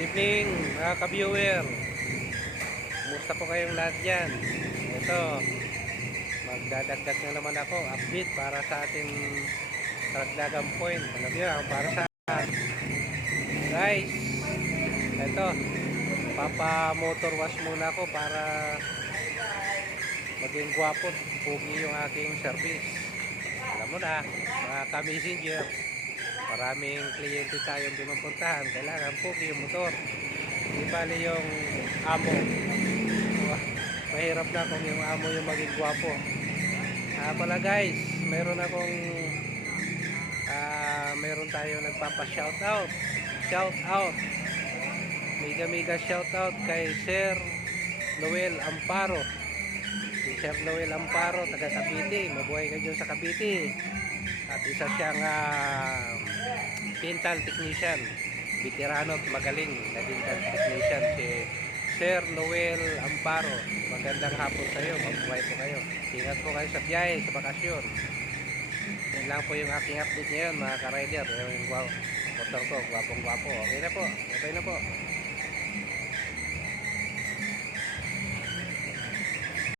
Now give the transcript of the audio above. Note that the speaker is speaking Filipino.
Evening mga ka-viewer. Kumusta po kayong lahat dyan? Ito, magdadagdag na naman ako update para sa ating karagdagang point. Alam nyo, para sa guys, ito, papa motor wash muna ako para maging gwapo, pugi yung aking service. Alam mo na, mga ka-messenger, maraming kliyente tayong pinupuntahan, kailangan pugi yung motor, di bali yung amo. Mahirap na kung yung amo yung maging gwapo. Pala guys, meron tayo nagpapa shoutout. Shoutout, mega shoutout kay Sir Noel Amparo. Si Sir Noel Amparo, taga Cavite. Mabuhay ka dyan sa Cavite. At isa siyang dental technician, veterano at magaling na dental technician, si Sir Noel Amparo. Magandang hapon sa iyo, mabuhay po kayo. Ingat po kayo sa biyahe, sa bakasyon. Yan lang po yung aking update ngayon mga ka-rider. Yung motor ko, gwapong gwapo. Okay na po, okay na po.